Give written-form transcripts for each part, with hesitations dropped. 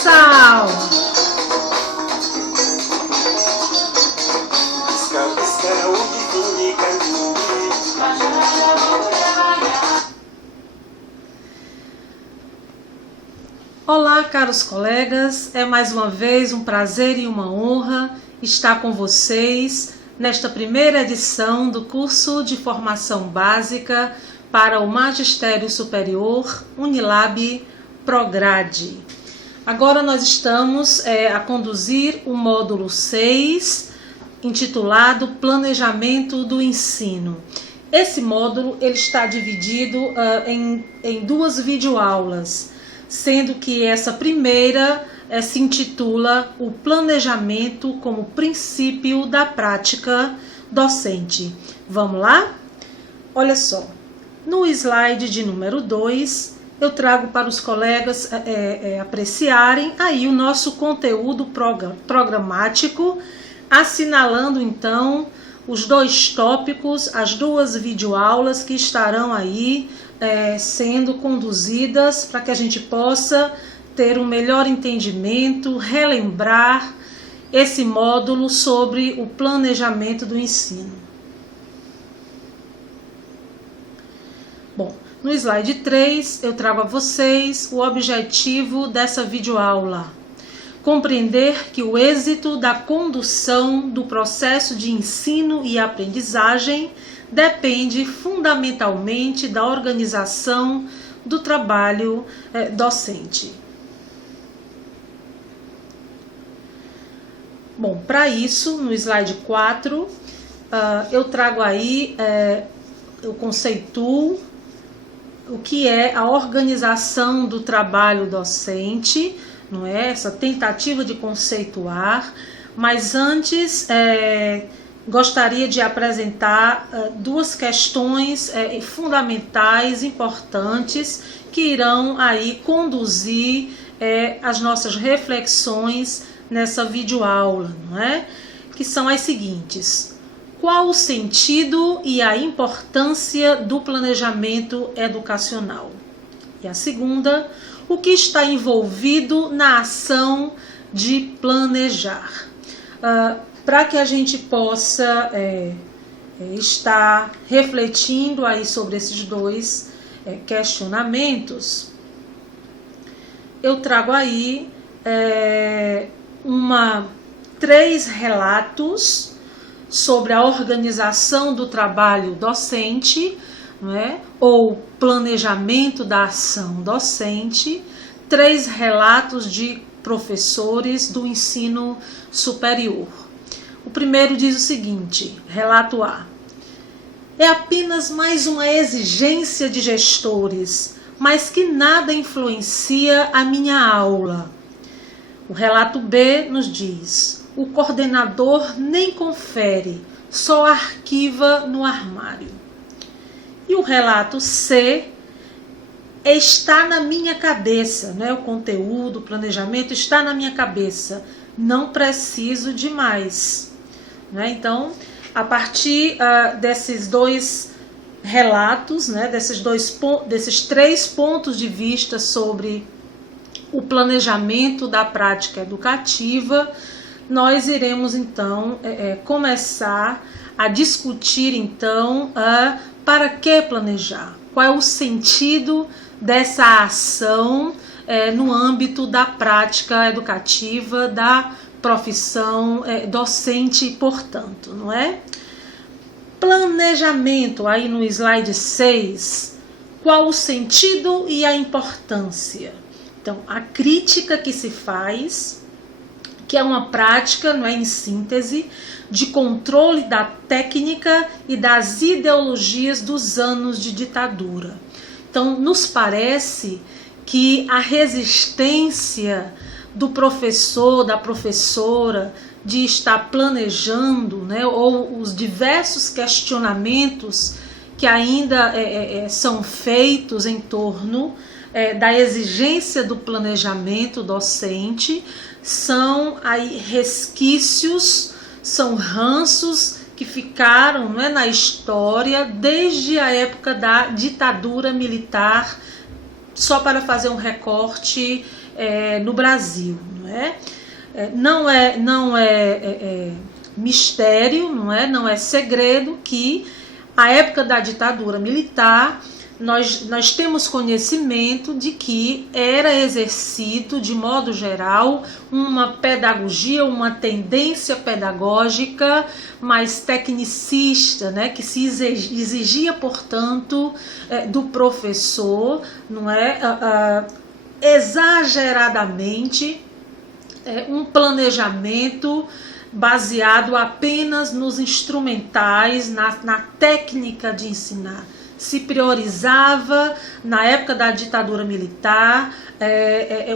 Universal. Olá, caros colegas, é mais uma vez um prazer e uma honra estar com vocês nesta primeira edição do curso de formação básica para o Magistério Superior Unilab Prograde. Agora nós estamos a conduzir o módulo 6, intitulado Planejamento do Ensino. Esse módulo ele está dividido em duas videoaulas, sendo que essa primeira se intitula O Planejamento como Princípio da Prática Docente. Vamos lá? Olha só, no slide de número 2, eu trago para os colegas apreciarem aí o nosso conteúdo programático, assinalando então os dois tópicos, as duas videoaulas que estarão aí sendo conduzidas para que a gente possa ter um melhor entendimento, relembrar esse módulo sobre o planejamento do ensino. Bom, no slide 3 eu trago a vocês o objetivo dessa videoaula: compreender que o êxito da condução do processo de ensino e aprendizagem depende fundamentalmente da organização do trabalho docente. Bom, para isso, no slide 4, eu trago aí, eu conceituo o que é a organização do trabalho docente, não é? Essa tentativa de conceituar, mas antes gostaria de apresentar duas questões fundamentais, importantes, que irão aí conduzir as nossas reflexões nessa videoaula, não é? Que são as seguintes: qual o sentido e a importância do planejamento educacional? E a segunda, o que está envolvido na ação de planejar? Para que a gente possa estar refletindo aí sobre esses dois questionamentos, eu trago aí 3 relatos sobre a organização do trabalho docente, não é? Ou planejamento da ação docente, 3 relatos de professores do ensino superior. O primeiro diz o seguinte, relato A: é apenas mais uma exigência de gestores, mas que nada influencia a minha aula. O relato B nos diz: o coordenador nem confere, só arquiva no armário. E o relato C: está na minha cabeça, né? O conteúdo, o planejamento está na minha cabeça, não preciso de mais. Né? Então, a partir desses dois relatos, né? desses 3 pontos de vista sobre o planejamento da prática educativa, nós iremos então começar a discutir então para que planejar, qual é o sentido dessa ação no âmbito da prática educativa, da profissão docente, portanto, não é? Planejamento, aí no slide 6, qual o sentido e a importância? Então, a crítica que se faz, que é uma prática, não é, em síntese, de controle da técnica e das ideologias dos anos de ditadura. Então, nos parece que a resistência do professor, da professora, de estar planejando, né, ou os diversos questionamentos que ainda são feitos em torno da exigência do planejamento docente, são aí resquícios, são ranços que ficaram, não é, na história desde a época da ditadura militar, só para fazer um recorte no Brasil, não é? Não é mistério, não é segredo que a época da ditadura militar nós temos conhecimento de que era exercido, de modo geral, uma pedagogia, uma tendência pedagógica mais tecnicista, né, que se exigia, portanto, do professor, não é, exageradamente, um planejamento baseado apenas nos instrumentais, na técnica de ensinar. Se priorizava, na época da ditadura militar,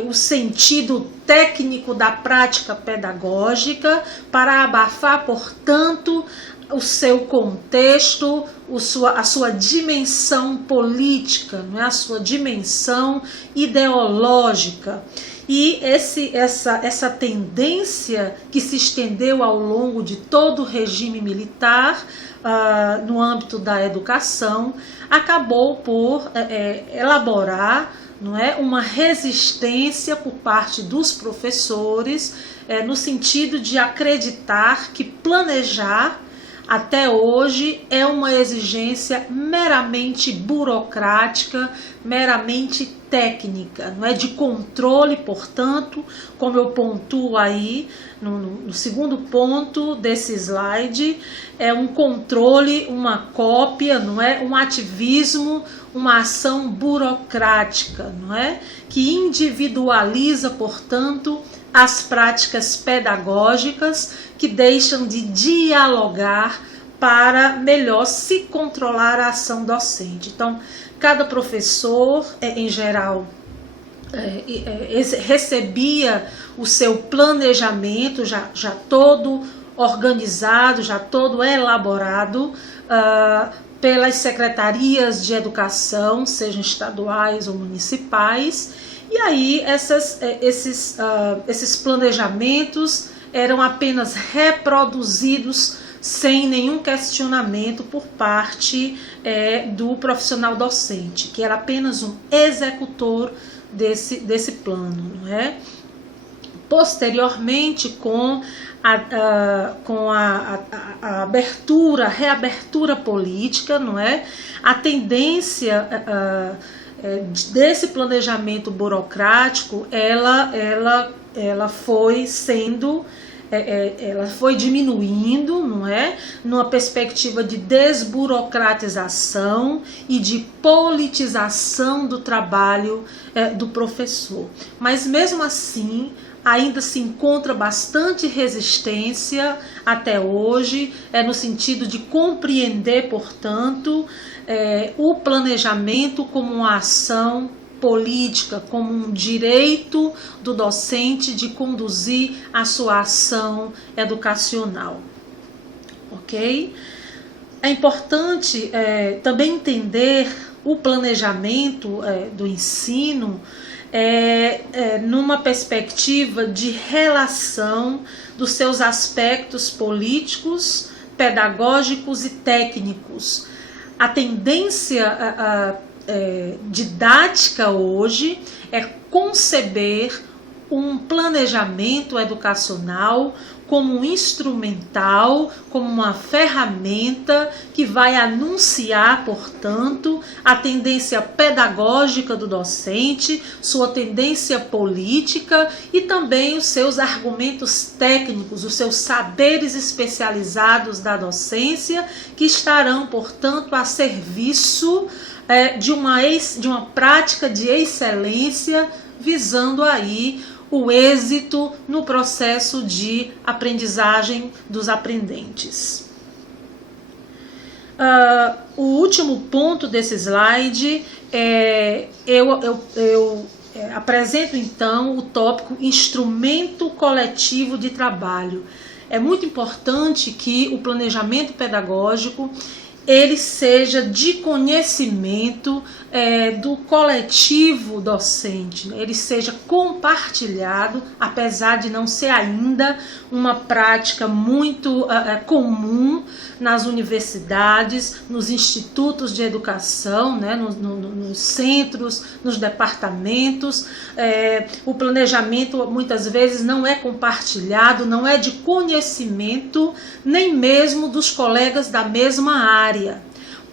o sentido técnico da prática pedagógica para abafar, portanto, o seu contexto, a sua dimensão política, não é? A sua dimensão ideológica. E essa tendência que se estendeu ao longo de todo o regime militar, no âmbito da educação, acabou por elaborar, não é, uma resistência por parte dos professores, no sentido de acreditar que planejar até hoje é uma exigência meramente burocrática, meramente técnica, não é, de controle, portanto, como eu pontuo aí no segundo ponto desse slide, é um controle, uma cópia, não é, um ativismo, uma ação burocrática, não é, que individualiza, portanto, as práticas pedagógicas, que deixam de dialogar para melhor se controlar a ação docente. Então, cada professor, em geral, recebia o seu planejamento já todo organizado, já todo elaborado pelas secretarias de educação, sejam estaduais ou municipais, e aí esses planejamentos eram apenas reproduzidos sem nenhum questionamento por parte do profissional docente, que era apenas um executor desse plano, não é? Posteriormente, com a reabertura política, não é? A tendência desse planejamento burocrático, ela foi sendo, ela foi diminuindo, não é? Numa perspectiva de desburocratização e de politização do trabalho do professor. Mas mesmo assim, ainda se encontra bastante resistência até hoje, no sentido de compreender, portanto, o planejamento como uma ação política, como um direito do docente de conduzir a sua ação educacional. Ok? É importante também entender o planejamento do ensino numa perspectiva de relação dos seus aspectos políticos, pedagógicos e técnicos. A tendência didática hoje é conceber um planejamento educacional como um instrumental, como uma ferramenta que vai anunciar, portanto, a tendência pedagógica do docente, sua tendência política e também os seus argumentos técnicos, os seus saberes especializados da docência, que estarão, portanto, a serviço de uma prática de excelência, visando aí o êxito no processo de aprendizagem dos aprendentes. O último ponto desse slide, eu apresento então o tópico instrumento coletivo de trabalho. É muito importante que o planejamento pedagógico ele seja de conhecimento do coletivo docente, ele seja compartilhado, apesar de não ser ainda uma prática muito comum nas universidades, nos institutos de educação, né, nos centros, nos departamentos. O planejamento muitas vezes não é compartilhado, não é de conhecimento nem mesmo dos colegas da mesma área.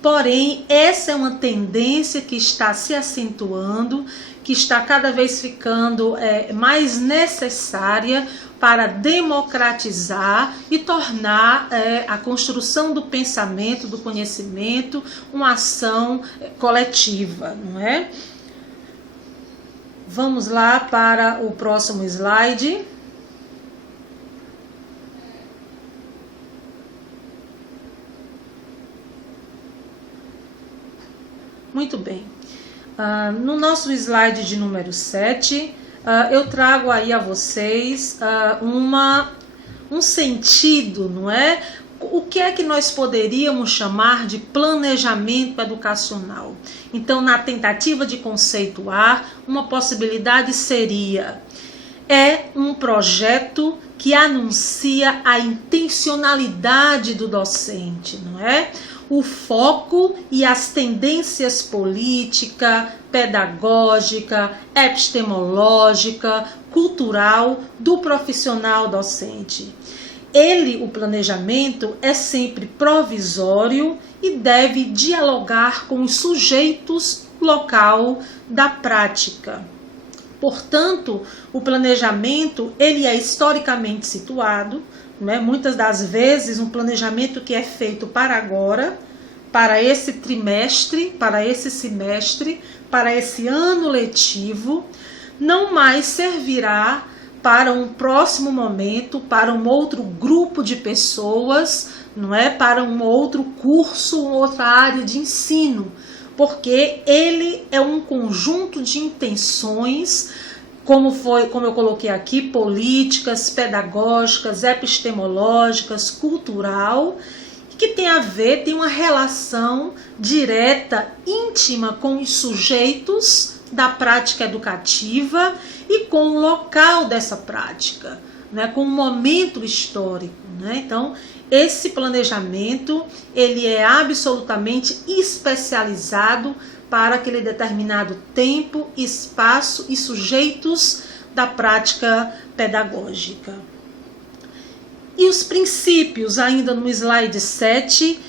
Porém, essa é uma tendência que está se acentuando, que está cada vez ficando mais necessária para democratizar e tornar a construção do pensamento, do conhecimento, uma ação coletiva, não é? Vamos lá para o próximo slide. Muito bem. No nosso slide de número 7, eu trago aí a vocês um sentido, não é? O que é que nós poderíamos chamar de planejamento educacional? Então, na tentativa de conceituar, uma possibilidade seria: um projeto que anuncia a intencionalidade do docente, não é? O foco e as tendências política, pedagógica, epistemológica, cultural do profissional docente. O planejamento, é sempre provisório e deve dialogar com os sujeitos local da prática. Portanto, o planejamento, ele é historicamente situado, né? Muitas das vezes um planejamento que é feito para agora, para esse trimestre, para esse semestre, para esse ano letivo, não mais servirá para um próximo momento, para um outro grupo de pessoas, não é? Para um outro curso, outra área de ensino, porque ele é um conjunto de intenções, como eu coloquei aqui, políticas, pedagógicas, epistemológicas, cultural, que tem uma relação direta, íntima com os sujeitos da prática educativa e com o local dessa prática, né, com o momento histórico, né? Então, esse planejamento, ele é absolutamente especializado para aquele determinado tempo, espaço e sujeitos da prática pedagógica. E os princípios, ainda no slide 7,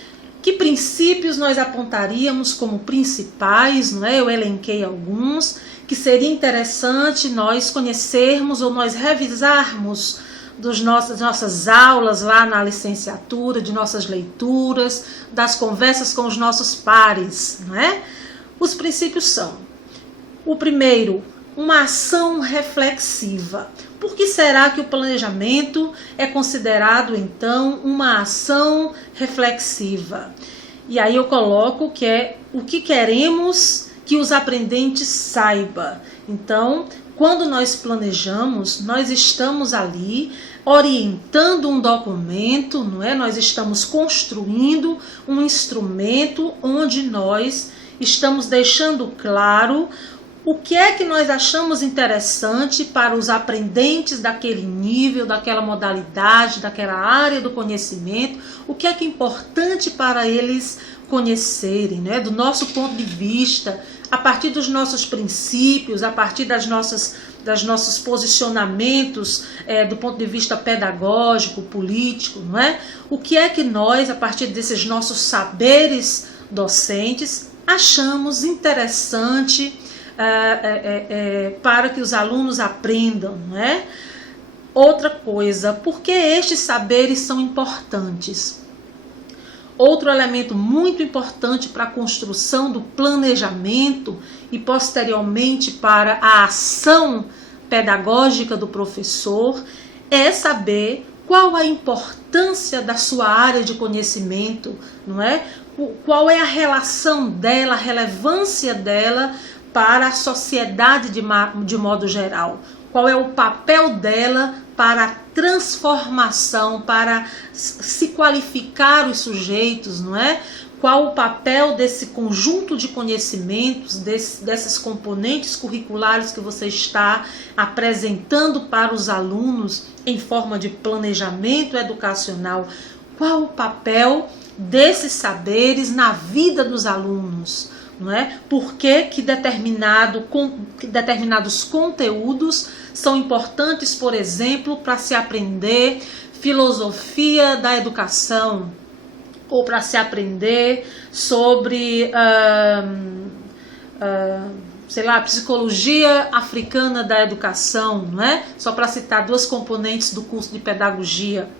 que princípios nós apontaríamos como principais, não é? Eu elenquei alguns, que seria interessante nós conhecermos ou nós revisarmos das nossas aulas lá na licenciatura, de nossas leituras, das conversas com os nossos pares, não é? Os princípios são: o primeiro, uma ação reflexiva. Por que será que o planejamento é considerado, então, uma ação reflexiva? E aí eu coloco que é o que queremos que os aprendentes saibam. Então, quando nós planejamos, nós estamos ali orientando um documento, não é? Nós estamos construindo um instrumento onde nós estamos deixando claro o que é que nós achamos interessante para os aprendentes daquele nível, daquela modalidade, daquela área do conhecimento, o que é que é importante para eles conhecerem, né? Do nosso ponto de vista, a partir dos nossos princípios, a partir dos nossos posicionamentos do ponto de vista pedagógico, político, não é? O que é que nós, a partir desses nossos saberes docentes, achamos interessante para que os alunos aprendam, não é? Outra coisa, por que estes saberes são importantes? Outro elemento muito importante para a construção do planejamento e posteriormente para a ação pedagógica do professor é saber qual a importância da sua área de conhecimento, não é? Qual é a relação dela, a relevância dela para a sociedade de modo geral. Qual é o papel dela para a transformação, para se qualificar os sujeitos, não é? qual o papel desse conjunto de conhecimentos, desses componentes curriculares que você está apresentando para os alunos em forma de planejamento educacional, qual o papel desses saberes na vida dos alunos, não é? Por que determinados conteúdos são importantes, por exemplo, para se aprender filosofia da educação, ou para se aprender sobre, sei lá, psicologia africana da educação, não é? Só para citar duas componentes do curso de pedagogia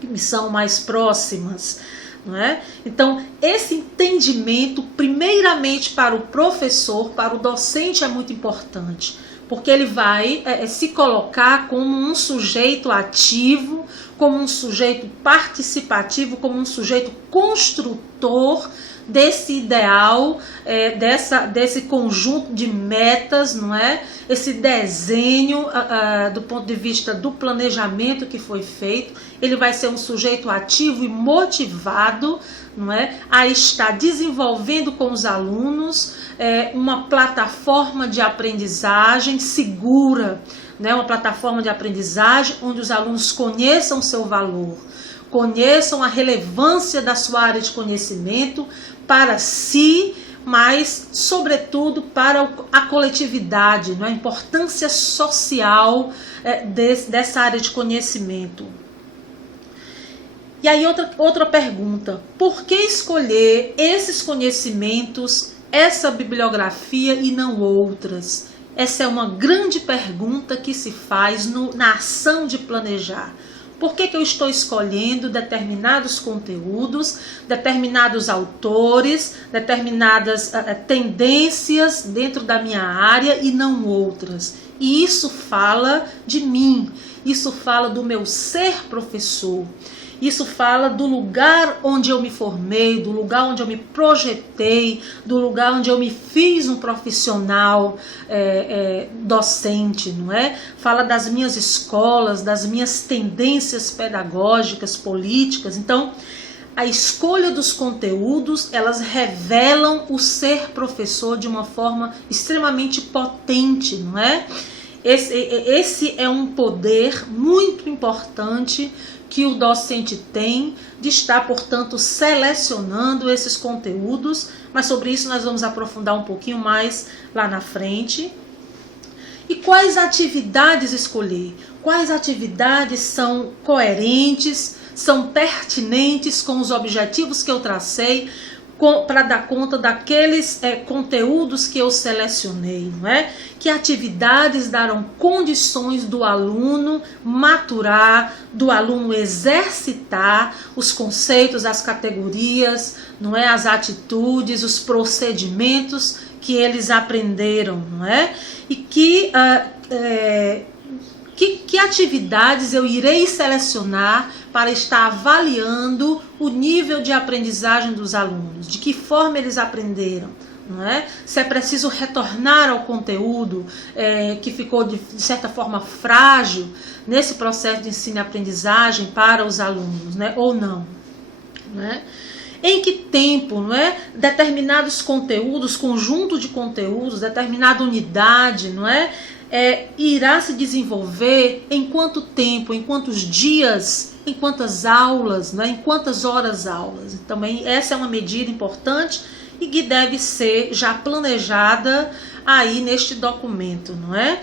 que me são mais próximas, não é? Então, esse entendimento, primeiramente para o professor, para o docente, é muito importante, porque ele vai se colocar como um sujeito ativo, como um sujeito participativo, como um sujeito construtor desse ideal, desse conjunto de metas, não é? Esse desenho do ponto de vista do planejamento que foi feito. Ele vai ser um sujeito ativo e motivado, não é? A estar desenvolvendo com os alunos uma plataforma de aprendizagem segura, né? Uma plataforma de aprendizagem onde os alunos conheçam o seu valor, conheçam a relevância da sua área de conhecimento para si, mas, sobretudo, para a coletividade, né? A importância social dessa área de conhecimento. E aí outra pergunta, por que escolher esses conhecimentos, essa bibliografia e não outras? Essa é uma grande pergunta que se faz na ação de planejar. Por que eu estou escolhendo determinados conteúdos, determinados autores, determinadas tendências dentro da minha área e não outras? E isso fala de mim, isso fala do meu ser professor. Isso fala do lugar onde eu me formei, do lugar onde eu me projetei, do lugar onde eu me fiz um profissional docente, não é? Fala das minhas escolas, das minhas tendências pedagógicas, políticas. Então, a escolha dos conteúdos, elas revelam o ser professor de uma forma extremamente potente, não é? Esse é um poder muito importante que o docente tem de estar, portanto, selecionando esses conteúdos, mas sobre isso nós vamos aprofundar um pouquinho mais lá na frente. E quais atividades escolher? Quais atividades são coerentes, são pertinentes com os objetivos que eu tracei, para dar conta daqueles conteúdos que eu selecionei, não é? Que atividades darão condições do aluno maturar, do aluno exercitar os conceitos, as categorias, não é? As atitudes, os procedimentos que eles aprenderam, não é? E que atividades eu irei selecionar para estar avaliando o nível de aprendizagem dos alunos, de que forma eles aprenderam, não é? Se é preciso retornar ao conteúdo que ficou de certa forma frágil nesse processo de ensino e aprendizagem para os alunos, né? Ou não, não é? Em que tempo, não é? Determinados conteúdos, conjunto de conteúdos, determinada unidade, não é? Irá se desenvolver em quanto tempo, em quantos dias, em quantas aulas, né? Em quantas horas aulas. Também essa é uma medida importante e que deve ser já planejada aí neste documento, não é?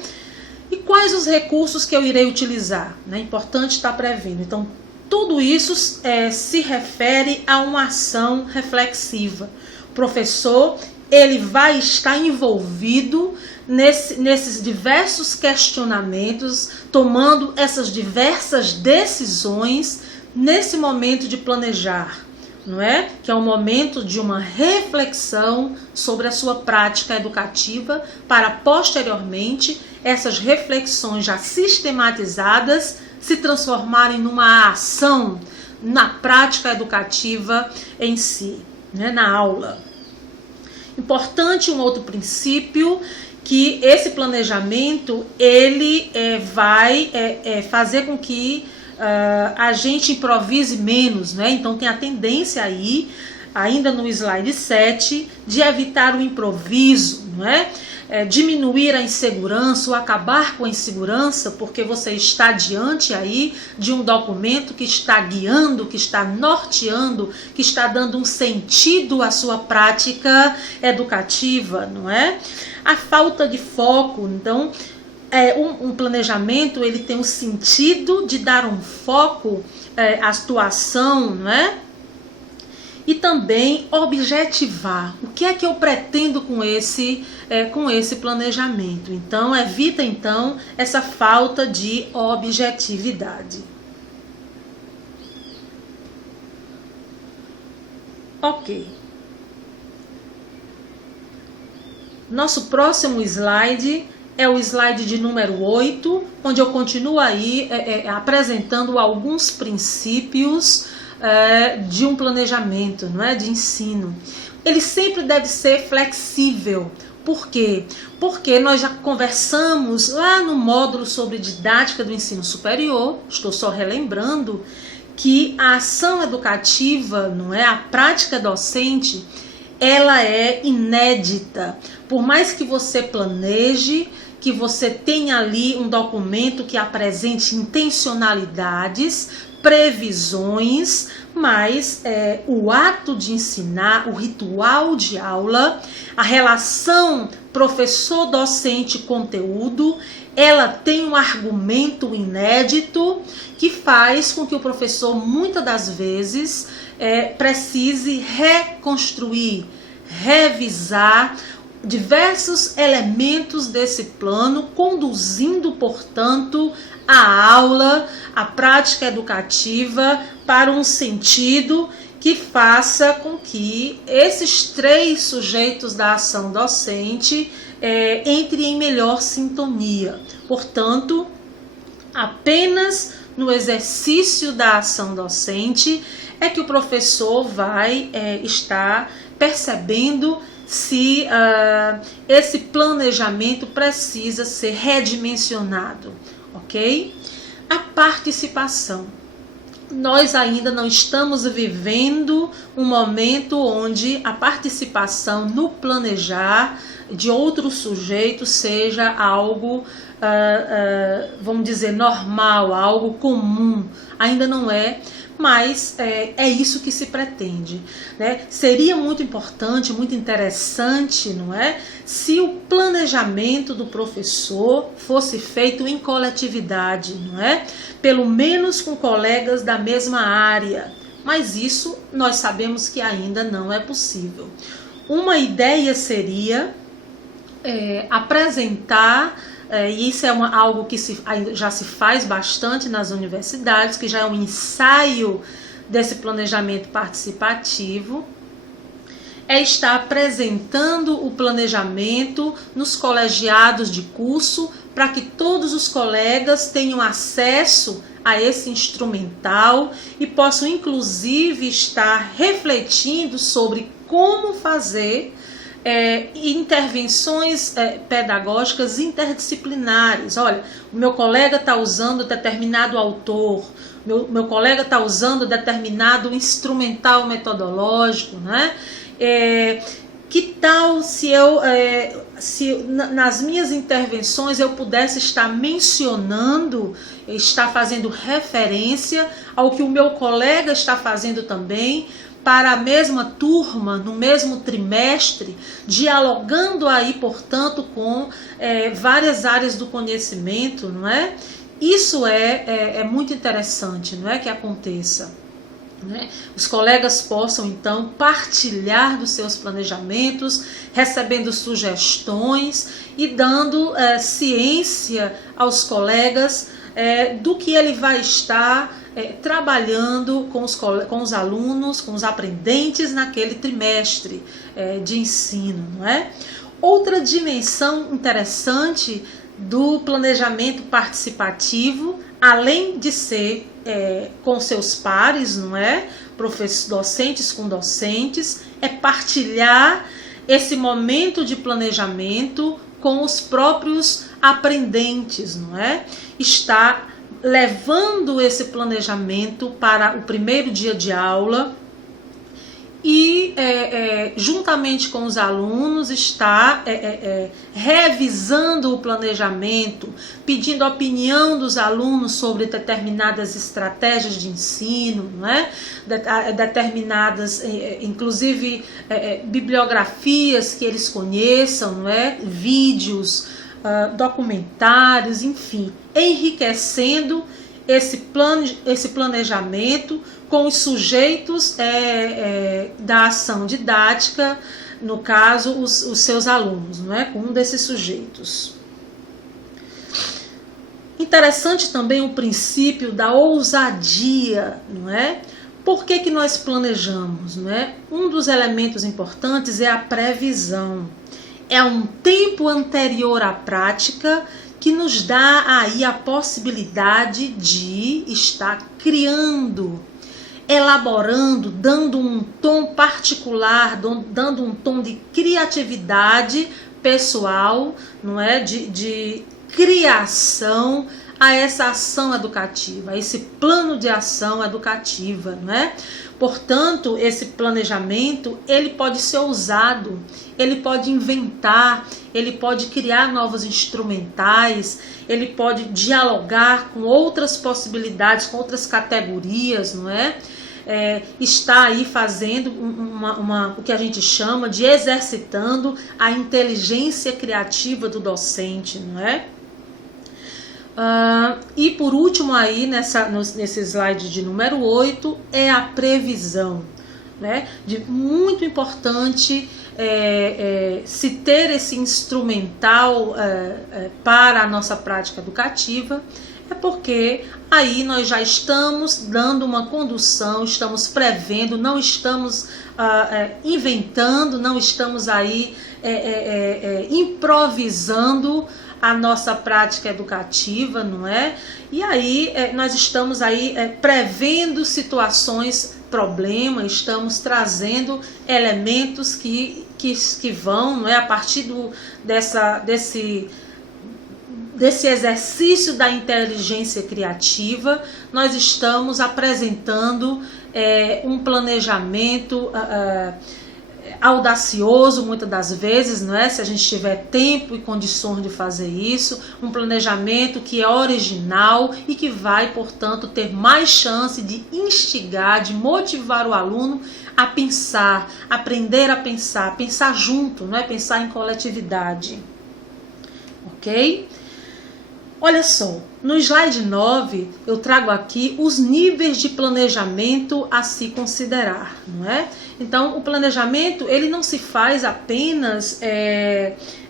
E quais os recursos que eu irei utilizar? É importante estar prevendo. Então, tudo isso se refere a uma ação reflexiva. O professor, ele vai estar envolvido nesses diversos questionamentos, tomando essas diversas decisões nesse momento de planejar, não é? Que é o momento de uma reflexão sobre a sua prática educativa, para posteriormente essas reflexões já sistematizadas se transformarem numa ação na prática educativa em si, né? Na aula. Importante um outro princípio, que esse planejamento ele vai fazer com que a gente improvise menos, né? Então tem a tendência aí ainda no slide 7, de evitar o improviso, não é? Diminuir a insegurança ou acabar com a insegurança, porque você está diante aí de um documento que está guiando, que está norteando, que está dando um sentido à sua prática educativa, não é? A falta de foco, então, um planejamento, ele tem o sentido de dar um foco à situação, não é? E também objetivar. O que é que eu pretendo com esse planejamento? Então, evita então essa falta de objetividade. Ok. Nosso próximo slide é o slide de número 8, onde eu continuo aí apresentando alguns princípios de um planejamento, não é? De ensino. Ele sempre deve ser flexível. Por quê? Porque nós já conversamos lá no módulo sobre didática do ensino superior, estou só relembrando, que a ação educativa, não é? A prática docente, ela é inédita. Por mais que você planeje, que você tenha ali um documento que apresente intencionalidades, previsões, mas o ato de ensinar, o ritual de aula, a relação professor-docente-conteúdo, ela tem um argumento inédito que faz com que o professor, muitas das vezes, precise reconstruir, revisar diversos elementos desse plano, conduzindo, portanto, a aula, a prática educativa para um sentido que faça com que esses 3 sujeitos da ação docente entrem em melhor sintonia. Portanto, apenas no exercício da ação docente é que o professor vai estar percebendo se esse planejamento precisa ser redimensionado, ok? A participação. Nós ainda não estamos vivendo um momento onde a participação no planejar de outros sujeitos seja algo, vamos dizer, normal, algo comum. Ainda não é, mas é isso que se pretende, né? Seria muito importante, muito interessante, não é? Se o planejamento do professor fosse feito em coletividade, não é? Pelo menos com colegas da mesma área, mas isso nós sabemos que ainda não é possível. Uma ideia seria apresentar, e isso é algo que já se faz bastante nas universidades, que já é um ensaio desse planejamento participativo, é estar apresentando o planejamento nos colegiados de curso, para que todos os colegas tenham acesso a esse instrumental e possam inclusive estar refletindo sobre como fazer intervenções pedagógicas interdisciplinares. Olha, o meu colega está usando determinado autor, meu colega está usando determinado instrumental metodológico, né? Que tal se nas minhas intervenções eu pudesse estar mencionando, estar fazendo referência ao que o meu colega está fazendo também, para a mesma turma, no mesmo trimestre, dialogando aí, portanto, com várias áreas do conhecimento, não é? Isso é muito interessante, não é, que aconteça, né? Os colegas possam, então, partilhar dos seus planejamentos, recebendo sugestões e dando ciência aos colegas do que ele vai estar trabalhando com os alunos, com os aprendentes naquele trimestre de ensino, não é? Outra dimensão interessante do planejamento participativo, além de ser com seus pares, não é? Docentes com docentes, é partilhar esse momento de planejamento com os próprios aprendentes, não é? Está levando esse planejamento para o primeiro dia de aula e juntamente com os alunos está revisando o planejamento, pedindo a opinião dos alunos sobre determinadas estratégias de ensino, não é? Determinadas, inclusive bibliografias que eles conheçam, não é? Vídeos, documentários, enfim, enriquecendo esse planejamento com os sujeitos da ação didática, no caso, os seus alunos, não é? Com um desses sujeitos. Interessante também o princípio da ousadia, não é? Por que nós planejamos, não é? Um dos elementos importantes é a previsão. É um tempo anterior à prática que nos dá aí a possibilidade de estar criando, elaborando, dando um tom particular, dando um tom de criatividade pessoal, não é? De criação a essa ação educativa, a esse plano de ação educativa, não é? Portanto, esse planejamento, ele pode ser ousado, ele pode inventar, ele pode criar novos instrumentais, ele pode dialogar com outras possibilidades, com outras categorias, não é? Está aí fazendo o que a gente chama de exercitando a inteligência criativa do docente, não é? E por último aí, nesse slide de número 8, é a previsão, né? Muito importante se ter esse instrumental para a nossa prática educativa, porque aí nós já estamos dando uma condução, estamos prevendo, não estamos inventando, não estamos aí improvisando a nossa prática educativa, não é? E aí nós estamos aí prevendo situações, problemas, estamos trazendo elementos que vão, não é? A partir desse exercício da inteligência criativa, nós estamos apresentando um planejamento audacioso, muitas das vezes, não é? Se a gente tiver tempo e condições de fazer isso, um planejamento que é original e que vai, portanto, ter mais chance de instigar, de motivar o aluno a pensar, aprender a pensar junto, não é? Pensar em coletividade. Ok? Olha só, no slide 9 eu trago aqui os níveis de planejamento a se considerar, não é? Então, o planejamento, ele não se faz apenas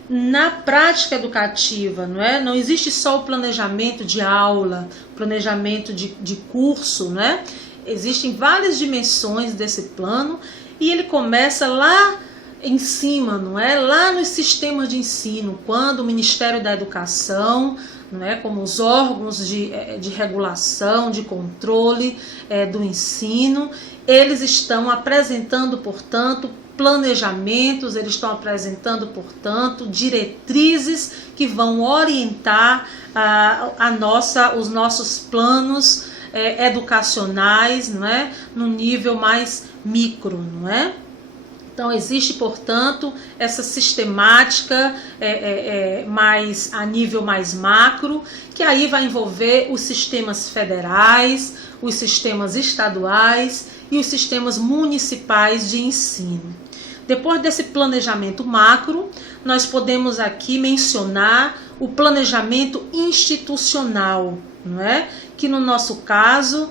na prática educativa, não é? Não existe só o planejamento de aula, planejamento de curso, não é? Existem várias dimensões desse plano e ele começa lá em cima, não é? Lá nos sistemas de ensino, quando o Ministério da Educação, não é? Como os órgãos de regulação, de controle do ensino, eles estão apresentando, portanto, planejamentos, eles estão apresentando, portanto, diretrizes que vão orientar os nossos planos educacionais, não é? No nível mais micro, não é? Então, existe, portanto, essa sistemática mais a nível mais macro, que aí vai envolver os sistemas federais, os sistemas estaduais e os sistemas municipais de ensino. Depois desse planejamento macro, nós podemos aqui mencionar o planejamento institucional, não é? Que no nosso caso,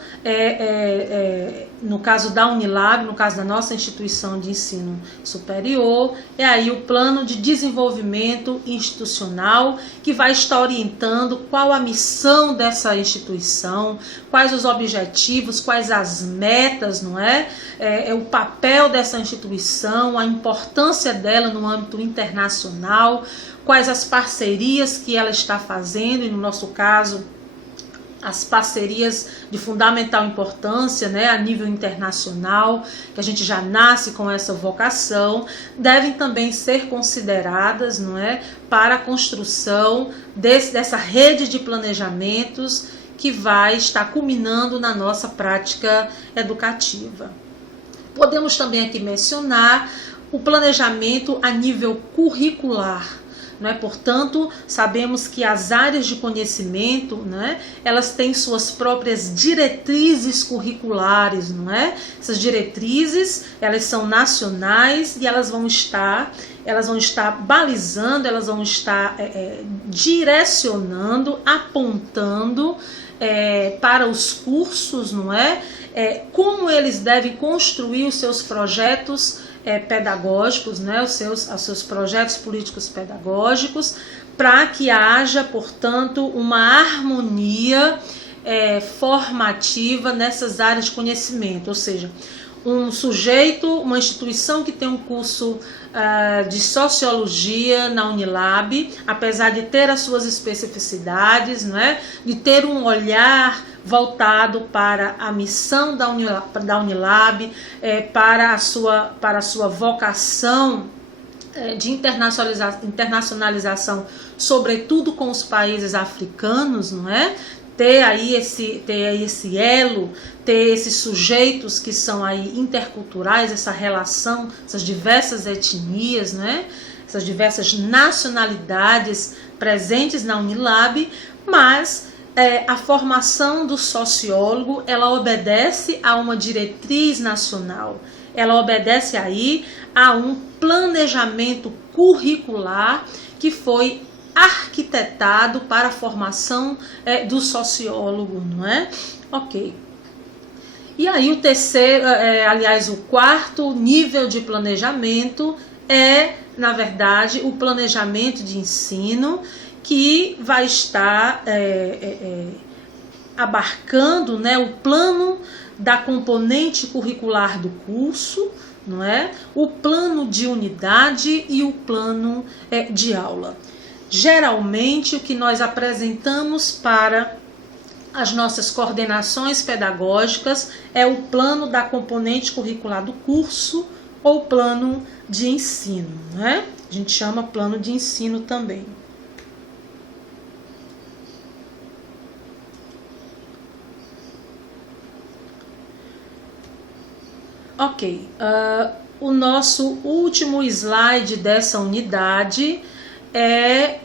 no caso da Unilab, no caso da nossa instituição de ensino superior, é aí o plano de desenvolvimento institucional que vai estar orientando qual a missão dessa instituição, quais os objetivos, quais as metas, não é? O papel dessa instituição, a importância dela no âmbito internacional, quais as parcerias que ela está fazendo, e no nosso caso, as parcerias de fundamental importância, né, a nível internacional, que a gente já nasce com essa vocação, devem também ser consideradas, não é, para a construção dessa rede de planejamentos que vai estar culminando na nossa prática educativa. Podemos também aqui mencionar o planejamento a nível curricular. Não é? Portanto, sabemos que as áreas de conhecimento, né, elas têm suas próprias diretrizes curriculares, não é? Essas diretrizes, elas são nacionais e elas vão estar balizando, elas vão estar direcionando, apontando para os cursos, não é? Como eles devem construir os seus projetos pedagógicos, né, os seus projetos políticos pedagógicos, para que haja, portanto, uma harmonia formativa nessas áreas de conhecimento, ou seja, um sujeito, uma instituição que tem um curso de sociologia na Unilab, apesar de ter as suas especificidades, não é? De ter um olhar voltado para a missão da Unilab, para a sua vocação de internacionalização, sobretudo com os países africanos, não é? Ter aí esse elo, ter esses sujeitos que são aí interculturais, essa relação, essas diversas etnias, né? Essas diversas nacionalidades presentes na Unilab, mas a formação do sociólogo, ela obedece a uma diretriz nacional, ela obedece aí a um planejamento curricular que foi arquitetado para a formação do sociólogo, não é? Ok. E aí o terceiro, o quarto nível de planejamento na verdade, o planejamento de ensino, que vai estar abarcando, né, o plano da componente curricular do curso, não é? O plano de unidade e o plano de aula. Geralmente, o que nós apresentamos para as nossas coordenações pedagógicas é o plano da componente curricular do curso ou plano de ensino, né? A gente chama plano de ensino também. Ok, o nosso último slide dessa unidade é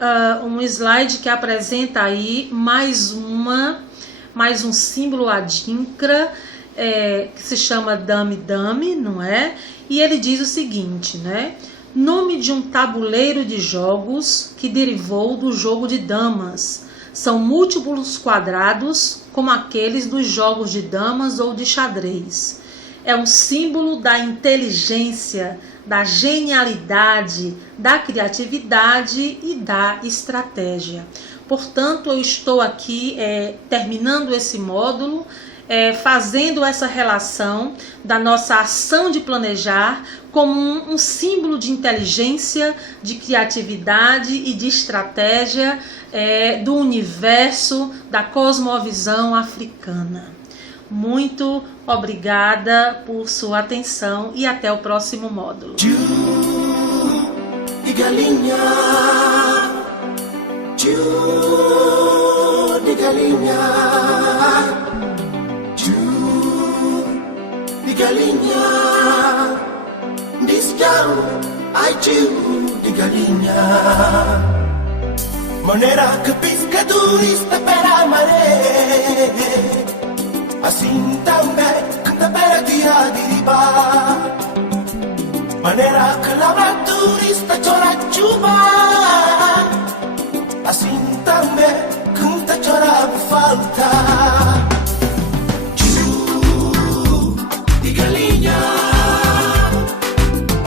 um slide que apresenta aí mais um símbolo adinkra, que se chama Dame-Dame, não é? E ele diz o seguinte, né? Nome de um tabuleiro de jogos que derivou do jogo de damas. São múltiplos quadrados, como aqueles dos jogos de damas ou de xadrez. É um símbolo da inteligência, da genialidade, da criatividade e da estratégia. Portanto, eu estou aqui terminando esse módulo, fazendo essa relação da nossa ação de planejar como um símbolo de inteligência, de criatividade e de estratégia do universo, da cosmovisão africana. Muito obrigada por sua atenção e até o próximo módulo. Maneira que pescadores para a maré, assim também canta para dia de riba. Maneira que lavradores chora chuva, assim também canta chora falta.